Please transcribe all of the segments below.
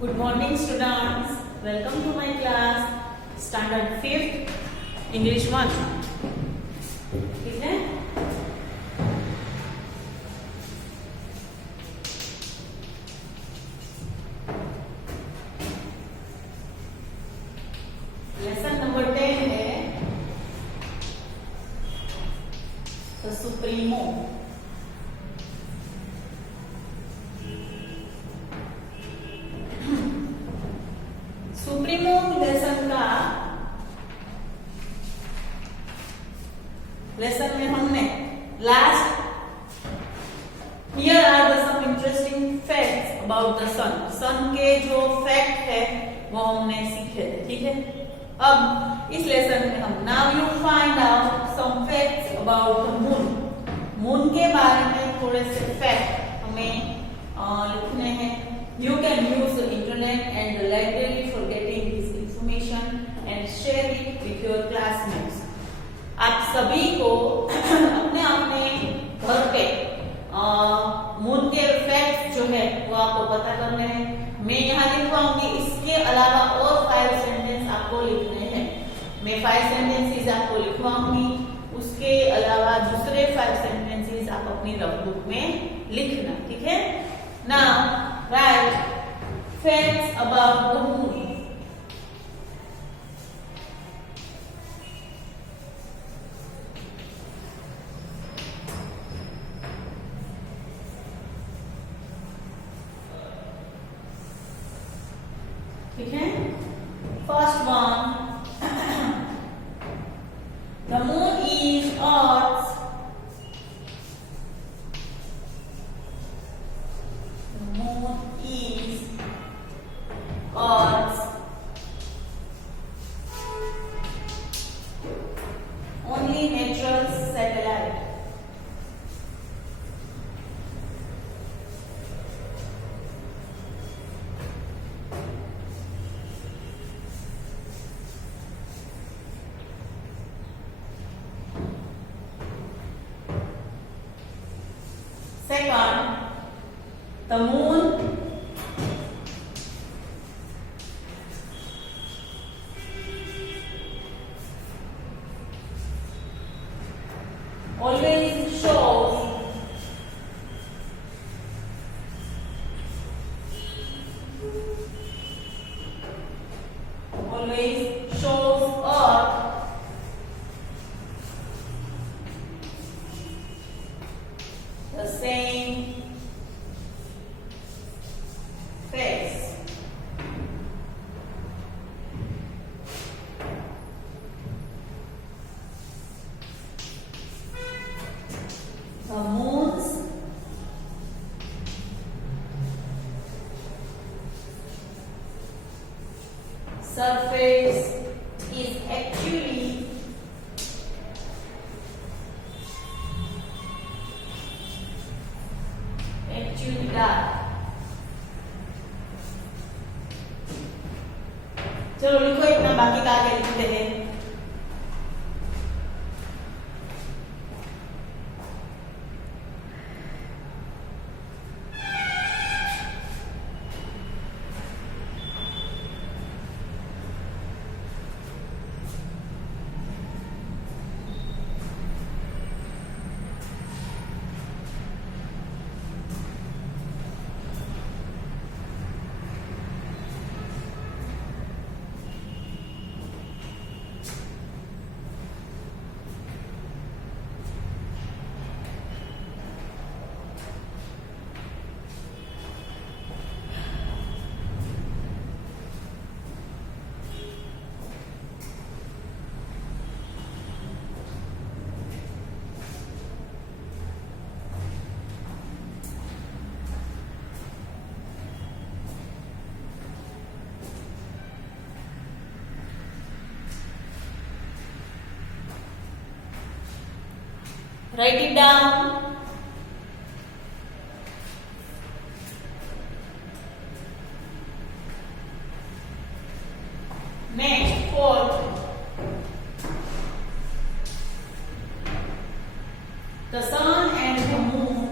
Good morning students. Welcome to my class. Standard 5th English 1. ठीक है? Lesson number 10 है The Supremo. Supremo lesson का lesson में हमने last here are the some interesting facts about the sun के जो फैक्ट है वो हमने सीखे थे. ठीक है, अब इस लेसन में हम now you find out some facts about the moon के बारे में थोड़े से फैक्ट हमें लिखने हैं. You can use the internet and the library for getting this information and share it with your classmates. आप सभी को अपने अपने घर पे मून के फैक्ट्स जो है वो आपको पता करने हैं. मैं यहाँ लिखवाऊंगी, इसके अलावा और 5 सेंटेंस आपको लिखने हैं. मैं 5 सेंटेंसेस आपको लिखवाऊंगी, उसके अलावा दूसरे 5 सेंटेंसेस आप अपनी रफ बुक में लिखना. ठीक है, now write facts about the moon. ठीक है, first one, the moon is Earth's only natural satellite. Second, the moon always shows Earth the same face. The moon's surface is actually dark. चलो लिखो इतना, बाकी का आगे लिखते हैं. Write it down. Next, fourth, the sun and the moon.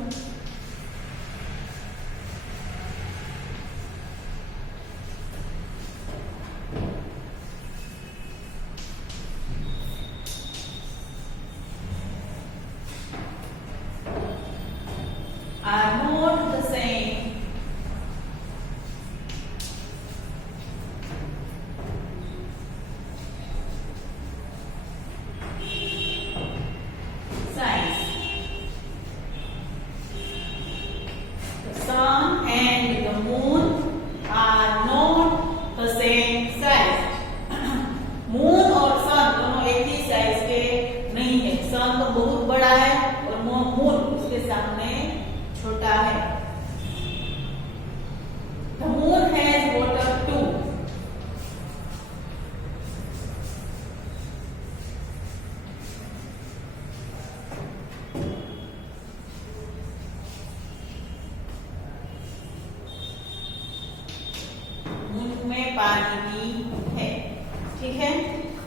पानी भी है। ठीक है,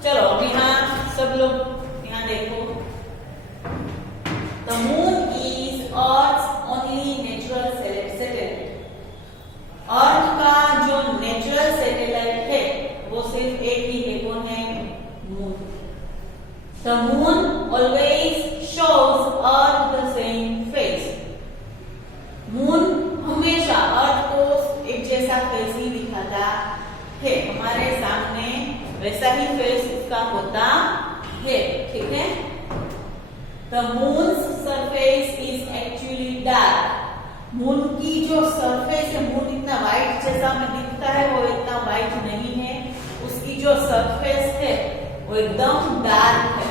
चलो अब यहाँ सब लोग यहाँ देखो। The moon is earth only natural satellite. Earth का जो नेचुरल सैटेलाइट है वो सिर्फ एक ही है, कौन है? Moon. The moon always shows earth the same face. Moon हमेशा अर्थ को एक जैसा फेस ही दिखाता है, हमारे सामने वैसा ही फेस उसका होता है। ठीक है, the moons surface is actually dark. Moon की जो सरफेस है, मून इतना व्हाइट जैसा हमें दिखता है, वो इतना व्हाइट नहीं है। उसकी जो सरफेस है वो एकदम डार्क है।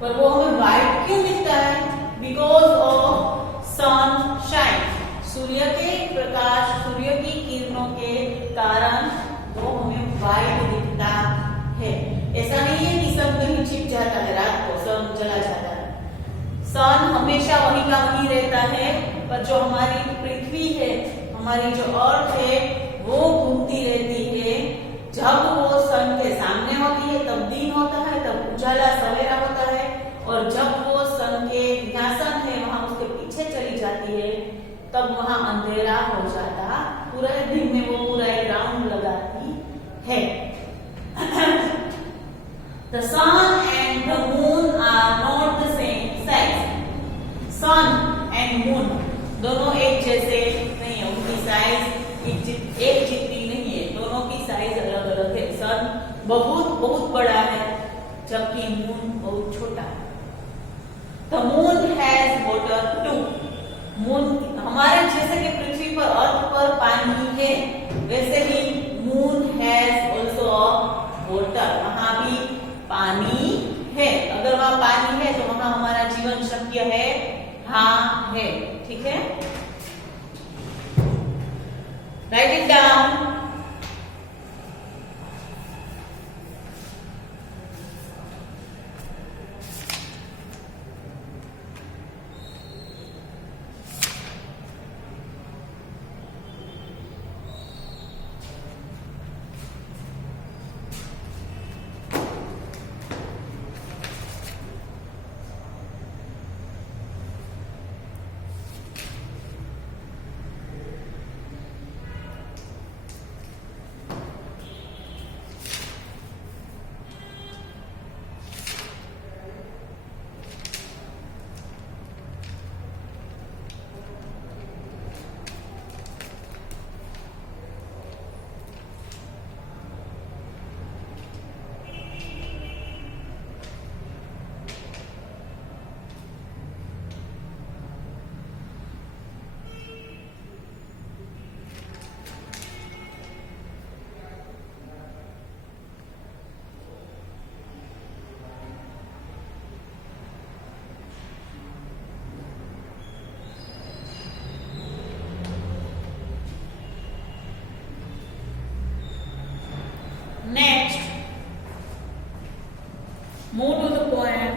पर वो हमें व्हाइट क्यों दिखता है? Because of sunshine. सूर्य के प्रकाश, सूर्य की किरणों के कारण वो हमें व्हाइट दिखता है। ऐसा नहीं है कि सन कहीं छिप जाता है, रात को सन चला जाता है। सन हमेशा वही का वही रहता है, पर जो हमारी पृथ्वी है, हमारी जो अर्थ है, वो घूमती रहती है। जब वो सन के सामने होती है तब दिन होता है, तब उजाला सवेरा होता है, और जब वो सन के जहाँ सन है वहां उसके पीछे चली जाती है तब वहां अंधेरा हो जाता। पूरे दिन में वो पूरा एक राउंड लगाती है। The sun and the moon are not the same size. Sun and moon दोनों एक जैसे नहीं है, उनकी साइज एक जितनी नहीं है, दोनों की साइज अलग अलग है। सन बहुत बहुत बड़ा है, जबकि मून बहुत छोटा है। The moon has water too. Moon हमारे जैसे कि पृथ्वी पर अर्थ पर पानी है, वैसे ही मून हैज ऑल्सो वाटर। वहां भी पानी है। अगर वहां पानी है तो वहां हमारा जीवन शक्य है? हाँ है। ठीक है, right it down. Next, move to the poem.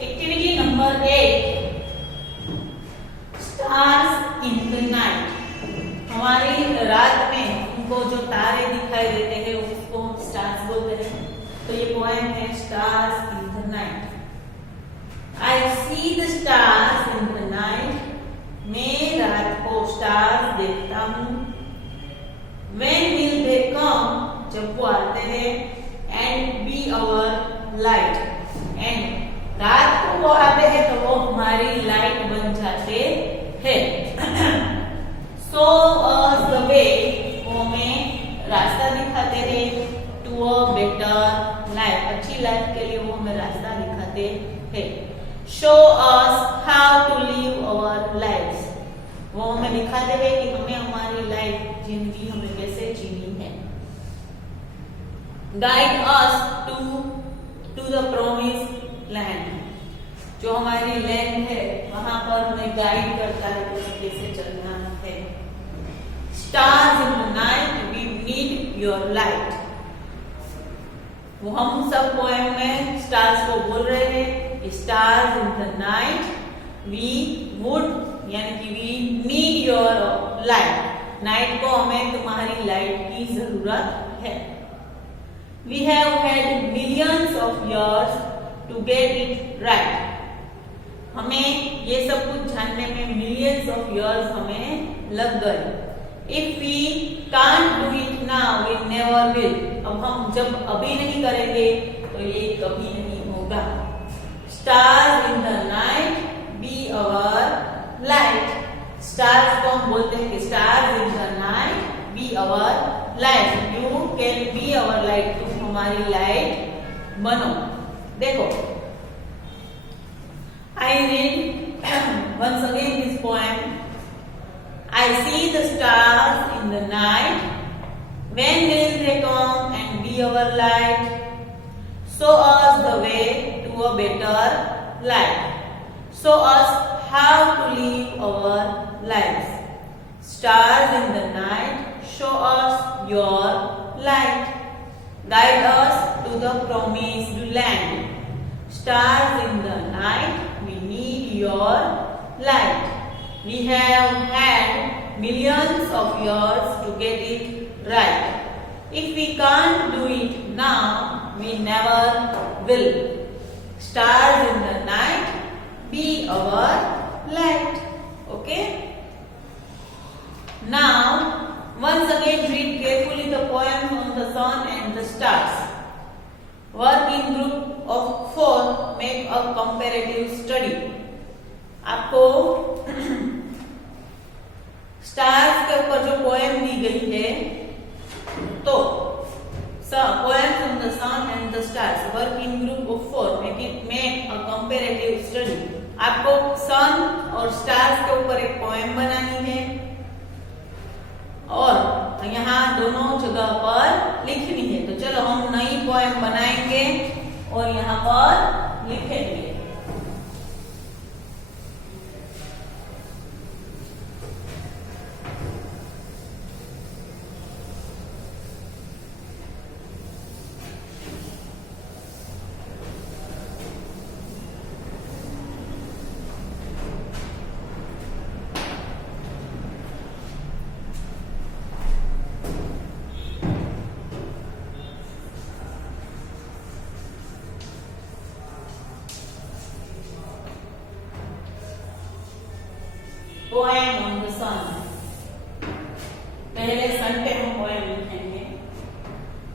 Activity number 8. Stars in the night. हमारी रात में हमको जो तारे दिखाई देते हैं उसको स्टार्स बोलते हैं। तो ये पोएम है stars in the night. I see the stars in the night. मैं रात को स्टार्स देखता हूँ। When will they come? जब वो आते हैं, and be our light. And रात को वो आते हैं तो वो हमारी लाइट बन जाते हैं। So us the way, वो हमें रास्ता दिखाते हैं to a better life. अच्छी लाइफ के लिए वो हमें रास्ता दिखाते हैं। Show us how to live our lives. वो हमें दिखाते हैं कि हमें हमारी लाइफ, जिंदगी हमें कैसे जीनी है। Guide us to the promised land. जो हमारी लैंड है वहां पर हमें गाइड करता है कि कैसे चलना है। Stars in the night, we need your light. वो हम सब पोएम में स्टार्स को बोल रहे हैं। Stars in the night, we would यानी कि we need your light. Night को हमें तुम्हारी लाइट की जरूरत है। We have had millions of years to get it right. हमें ये सब कुछ जानने में millions of years हमें लग गए। If we can't do it now, we never will. अब हम जब अभी नहीं करेंगे तो ये कभी नहीं होगा। Stars in the night be our light. Stars को हम बोलते हैं कि stars in the night be our light. You can be our light. तुम हमारी लाइट बनो। देखो, I read once again this poem. I see the stars in the night. When will they come and be our light? Show us the way to a better life. Show us how to live our lives. Stars in the night, show us your light. Guide us to the promised land. Stars in the night, we need your light. We have had millions of years to get it right. If we can't do it now, we never will. Stars in the night, be our light. Okay? Now, once again read carefully the poem on the sun and the stars. Work in group of 4, make a comparative study. आपको स्टार्स के ऊपर जो पोएम दी गई है, तो poems on the sun and the stars, work in group of 4, make a comparative study. आपको सन और स्टार्स के ऊपर एक पोएम बनानी है और यहाँ दोनों जगह पर लिखनी है। तो चलो हम नई पोएम बनाएंगे और यहाँ पर लिखेंगे। Poem on the sun. पहले सन पे हम पोएम लिखेंगे।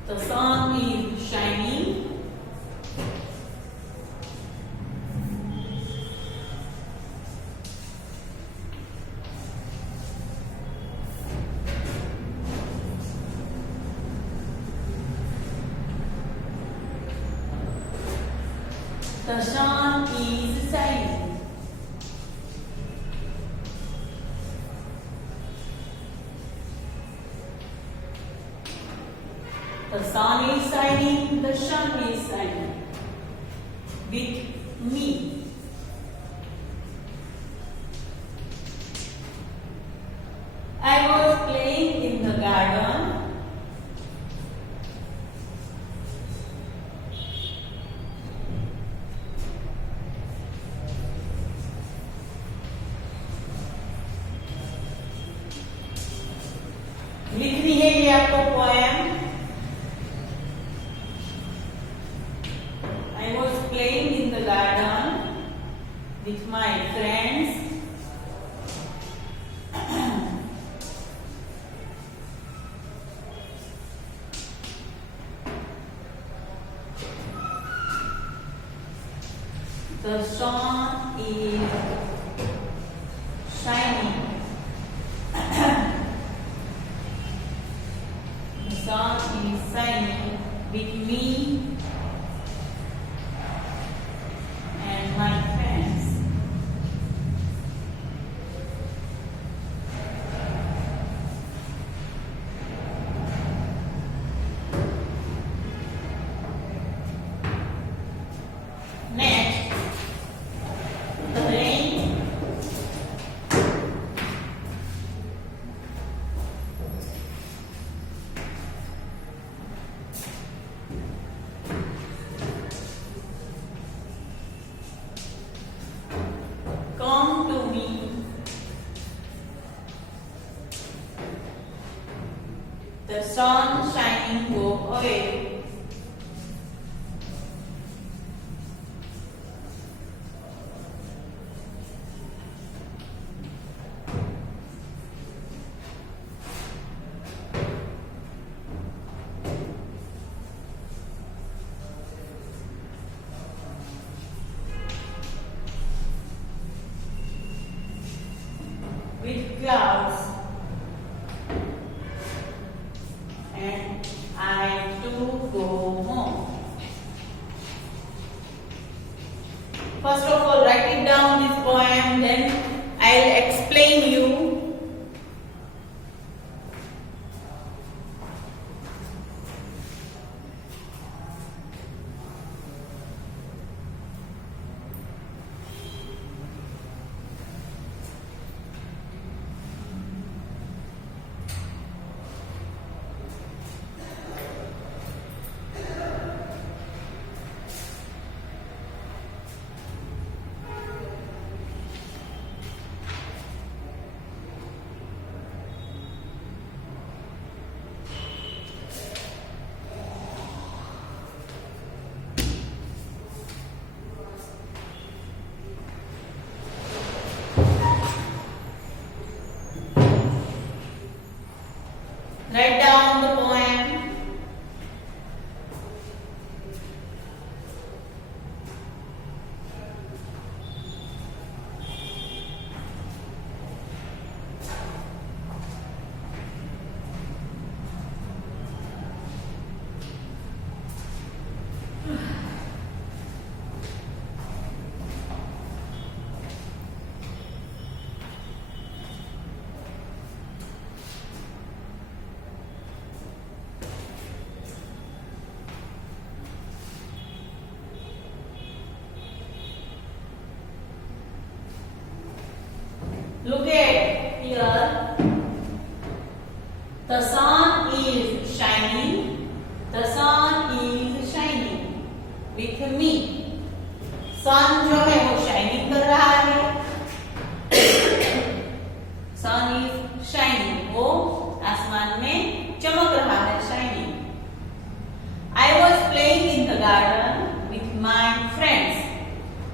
The sun is shining. The sun is shining. The sun is shining, the sun is shining with me. I was playing in the garden. लिखनी है ये आपको poem. I was playing in the garden with my friends. sun shining go away. With clouds, and I too go home. First of all, write it down this poem, then I'll explain you. Write down the poem. Look at here. The sun is shining. The sun is shining with me. sun जो है वो शाइनिंग कर रहा है. sun is shining, वो आसमान में चमक रहा है, shining. I was playing in the garden with my friends.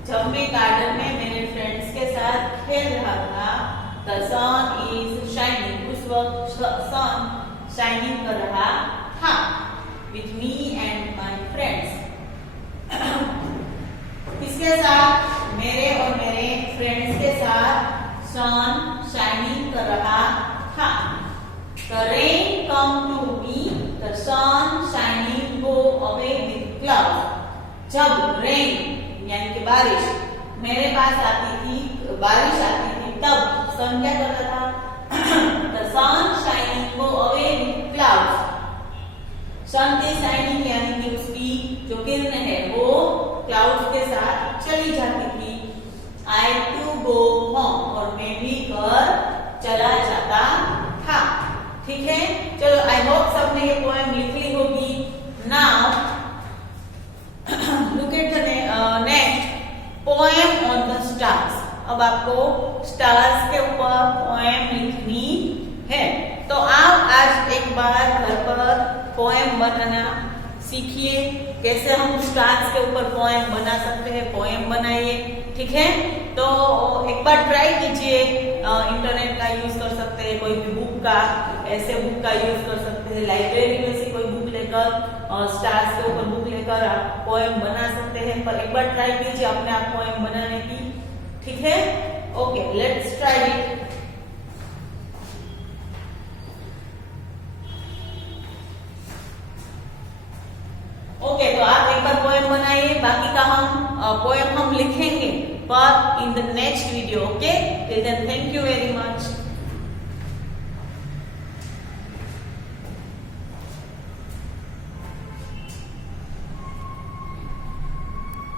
जब मैं गार्डन में मेरे फ्रेंड्स के साथ खेल रहा था, the sun is shining. उस वक्त sun shining कर रहा था with me and my friends. इसके साथ मेरे और मेरे फ्रेंड्स के साथ sun shining कर रहा था. The rain come to me, the sun shining go away with clouds. जब rain यानी कि बारिश मेरे पास आती थी, बारिश आती थी, तब सन क्या कर रहा था? The sun shining go away with clouds. सन की शाइनिंग यानी कि उसकी जो किरणें है वो क्लाउड्स के साथ चली जाती थी. I too go home, और मैं भी घर चला जाता था. ठीक है, चलो आई होप सबने ये पोएम लिख ली होगी. Now look at the next poem on the stars. अब आपको स्टार्स के ऊपर पोएम लिखनी है. तो आप आज एक बार घर पर पोएम बनाना सीखिए. कैसे हम स्टार्स के ऊपर पोएम बना सकते हैं, पोएम बनाइए. ठीक है, तो एक बार ट्राई कीजिए. इंटरनेट का यूज कर सकते हैं, कोई भी बुक का, ऐसे बुक का यूज कर सकते हैं. लाइब्रेरी में से कोई बुक लेकर, स्टार्स के ऊपर बुक लेकर आप पोएम बना सकते हैं. पर एक बार ट्राई कीजिए अपने आप पोएम बनाने की. ठीक है, okay, let's try it. Okay, तो आप एक बार पोएम बनाइए. बाकी का हम पोएम हम लिखेंगे पर in the next video. Okay, till then thank you very much.